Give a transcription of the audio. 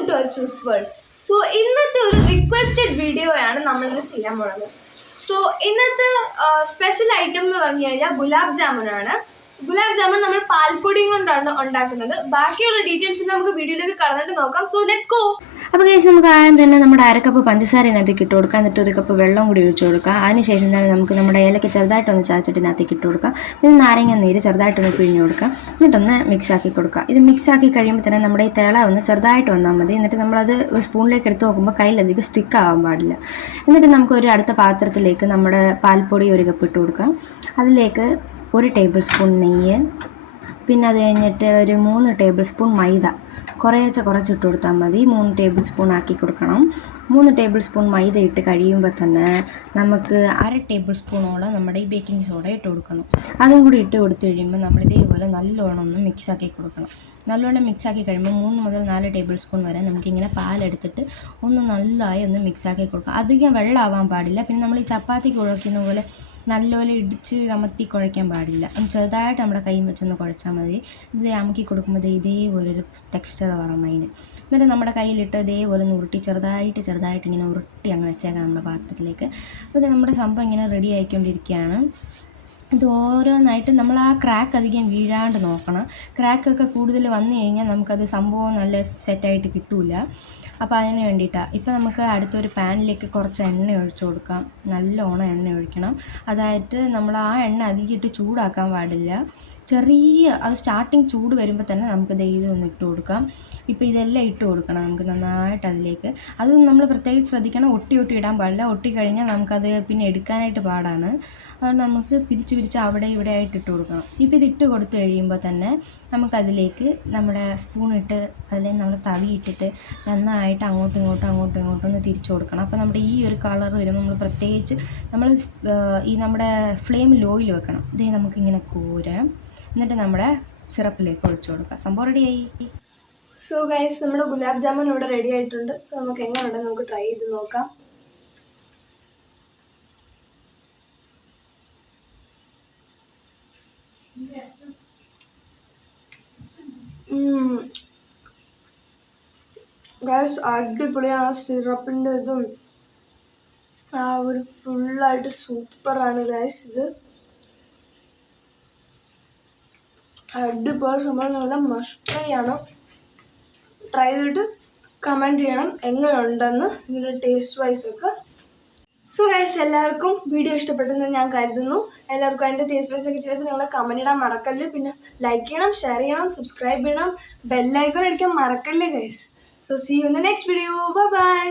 Welcome to choose world. So ഇന്നത്തെ ഒരു requested video ആണ് നമ്മളിന്ന് ചെയ്യാൻ പോകുന്നത്. സോ ഇന്നത്തെ സ്പെഷ്യൽ ഐറ്റം എന്ന് പറഞ്ഞു കഴിഞ്ഞാൽ ഗുലാബ് ജാമുനാണ്. ഗുലാബ് ജാമുൻ നമ്മൾ പാൽപ്പൊടിയും കൊണ്ടാണ് ഉണ്ടാക്കുന്നത്. ബാക്കിയുള്ള ഡീറ്റെയിൽസ് നമുക്ക് വീഡിയോയിലേക്ക് കടന്നിട്ട് നോക്കാം. So let's go. അപ്പോൾ കേസ് നമുക്ക് ആദ്യം തന്നെ നമ്മുടെ അരക്കപ്പ് പഞ്ചസാര ഇതിനകത്തേക്ക് ഇട്ട് കൊടുക്കാം. എന്നിട്ട് ഒരു കപ്പ് വെള്ളം കൂടി ഒഴിച്ചു കൊടുക്കാം. അതിനുശേഷം തന്നെ നമുക്ക് നമ്മുടെ ഏലക്ക ചെറുതായിട്ടൊന്ന് ചതച്ചിട്ട് ഇതിനകത്തേക്ക് ഇട്ട് കൊടുക്കാം. പിന്നെ നാരങ്ങ നീര് ചെറുതായിട്ടൊന്ന് പിഴിഞ്ഞ് കൊടുക്കാം. എന്നിട്ടൊന്ന് മിക്സ് ആക്കി കൊടുക്കാം. ഇത് മിക്സ് ആക്കി കഴിയുമ്പോൾ തന്നെ നമ്മുടെ ഈ തിള ഒന്ന് ചെറുതായിട്ട് വന്നാൽ മതി. എന്നിട്ട് നമ്മളത് സ്പൂണിലേക്ക് എടുത്ത് നോക്കുമ്പോൾ കയ്യിലധികം സ്റ്റിക്ക് ആവാൻ പാടില്ല. എന്നിട്ട് നമുക്ക് ഒരു അടുത്ത പാത്രത്തിലേക്ക് നമ്മുടെ പാൽപ്പൊടി ഒരു കപ്പ് ഇട്ട് കൊടുക്കാം. അതിലേക്ക് 1 ടേബിൾ സ്പൂൺ നെയ്യ്, പിന്നെ അത് കഴിഞ്ഞിട്ട് ഒരു 3 ടേബിൾ സ്പൂൺ മൈദ കുറച്ചിട്ട് കൊടുത്താൽ മതി. 3 ടേബിൾ സ്പൂൺ ആക്കി കൊടുക്കണം. 3 ടേബിൾ സ്പൂൺ മൈദ ഇട്ട് കഴിയുമ്പോൾ തന്നെ നമുക്ക് 1/2 ടേബിൾ സ്പൂണോളം നമ്മുടെ ഈ ബേക്കിംഗ് സോഡ ഇട്ട് കൊടുക്കണം. അതും കൂടി ഇട്ട് കൊടുത്തു കഴിയുമ്പോൾ നമ്മൾ ഇതേപോലെ നല്ലോണം ഒന്ന് മിക്സാക്കി കൊടുക്കണം. നല്ലോണം മിക്സാക്കി കഴിയുമ്പോൾ 3 മുതൽ 4 ടേബിൾ സ്പൂൺ വരെ നമുക്കിങ്ങനെ പാലെടുത്തിട്ട് ഒന്ന് നല്ലതായി ഒന്ന് മിക്സാക്കി കൊടുക്കാം. അധികം വെള്ളമാവാൻ പാടില്ല. പിന്നെ നമ്മൾ ഈ ചപ്പാത്തി കുഴയ്ക്കുന്ന പോലെ നല്ലപോലെ ഇടിച്ച് അമർത്തി കുഴയ്ക്കാൻ പാടില്ല. ചെറുതായിട്ട് നമ്മുടെ കൈ വെച്ചൊന്ന് കുഴച്ചാൽ മതി. ഇത് അമുക്കി കൊടുക്കുമ്പോൾ ഇതേപോലൊരു ടെക്സ്ചർ വരണം അതിന്. എന്നിട്ട് നമ്മുടെ കയ്യിലിട്ട് ഇതേപോലെ ഒന്ന് ഉരുട്ടി ചെറുതായിട്ട് ഇങ്ങനെ ഉരുട്ടി അങ്ങ് വെച്ചേക്കാം നമ്മുടെ പാത്രത്തിലേക്ക്. അപ്പോൾ നമ്മുടെ സംഭവം ഇങ്ങനെ റെഡി ആയിക്കൊണ്ടിരിക്കുകയാണ്. ഇത് ഓരോന്നായിട്ട് നമ്മൾ ആ ക്രാക്ക് അധികം വീഴാണ്ട് നോക്കണം. ക്രാക്കൊക്കെ കൂടുതൽ വന്നു കഴിഞ്ഞാൽ നമുക്കത് സംഭവം നല്ല സെറ്റായിട്ട് കിട്ടില്ല. അപ്പോൾ അതിന് വേണ്ടിയിട്ടാണ്. ഇപ്പോൾ നമുക്ക് അടുത്തൊരു പാനിലേക്ക് കുറച്ച് എണ്ണ ഒഴിച്ചു കൊടുക്കാം. നല്ലോണം എണ്ണ ഒഴിക്കണം. അതായത് നമ്മൾ ആ എണ്ണ അധികം ഇട്ട് ചൂടാക്കാൻ പാടില്ല. അത് സ്റ്റാർട്ടിങ് ചൂട് വരുമ്പോൾ തന്നെ നമുക്ക് ഇതൊന്ന് ഇട്ട് കൊടുക്കാം. ഇപ്പോൾ ഇതെല്ലാം ഇട്ട് കൊടുക്കണം നമുക്ക് നന്നായിട്ട് അതിലേക്ക്. അത് നമ്മൾ പ്രത്യേകം ശ്രദ്ധിക്കണം. ഒട്ടി ഇടാൻ പാടില്ല. ഒട്ടിക്കഴിഞ്ഞാൽ നമുക്കത് പിന്നെ എടുക്കാനായിട്ട് പാടാണ്. അതുകൊണ്ട് നമുക്ക് പിരിച്ച് അവിടെ ഇവിടെ ആയിട്ട് ഇട്ട് കൊടുക്കണം. ഇപ്പോൾ ഇത് ഇട്ട് കൊടുത്തു കഴിയുമ്പോൾ തന്നെ നമുക്കതിലേക്ക് നമ്മുടെ സ്പൂണിട്ട് അതിലേക്ക് നമ്മൾ തവി ഇട്ടിട്ട് നന്നായിട്ട് അങ്ങോട്ടും ഇങ്ങോട്ടും ഒന്ന് തിരിച്ചു കൊടുക്കണം. അപ്പോൾ നമ്മുടെ ഈ ഒരു കളർ വരുമ്പോൾ നമ്മൾ പ്രത്യേകിച്ച് ഈ നമ്മുടെ ഫ്ലെയിം ലോയിൽ വെക്കണം. ഇതേ നമുക്കിങ്ങനെ കോരാം. എന്നിട്ട് നമ്മുടെ സിറപ്പിലേക്ക് ഒഴിച്ചു കൊടുക്കാം. സംഭവം റെഡിയായി. സോ ഗൈസ്, നമ്മുടെ ഗുലാബ് ജാമുൻ ഇവിടെ റെഡി ആയിട്ടുണ്ട്. സോ നമുക്ക് എങ്ങനെയുണ്ടെന്ന് നമുക്ക് ട്രൈ ചെയ്ത് നോക്കാം. ഗൈസ്, അടിപൊളിയാണ്. സിറപ്പിൻ്റെ ഇതും ആ ഒരു ഫുള്ളായിട്ട് സൂപ്പറാണ് ഗൈസ്. ഇത് അടിപൊളി സംഭവം. നല്ല മസ്റ്റ് ട്രൈ ആണ്. ട്രൈ ചെയ്തിട്ട് കമൻറ്റ് ചെയ്യണം എങ്ങനെയുണ്ടെന്ന്, ഇതിൻ്റെ ടേസ്റ്റ് വൈസ് ഒക്കെ. സോ ഗൈസ്, എല്ലാവർക്കും വീഡിയോ ഇഷ്ടപ്പെട്ടെന്ന് ഞാൻ കരുതുന്നു. എല്ലാവർക്കും അതിൻ്റെ ടേസ്റ്റ് വൈസ് ഒക്കെ ചെയ്തിട്ട് നിങ്ങൾ കമൻറ്റ് ഇടാൻ മറക്കല്ല്. പിന്നെ ലൈക്ക് ചെയ്യണം, ഷെയർ ചെയ്യണം, സബ്സ്ക്രൈബ് ചെയ്യണം, ബെല്ലൈക്കൺ അടിക്കാൻ മറക്കല്ലേ guys. So see you in the next video. Bye by.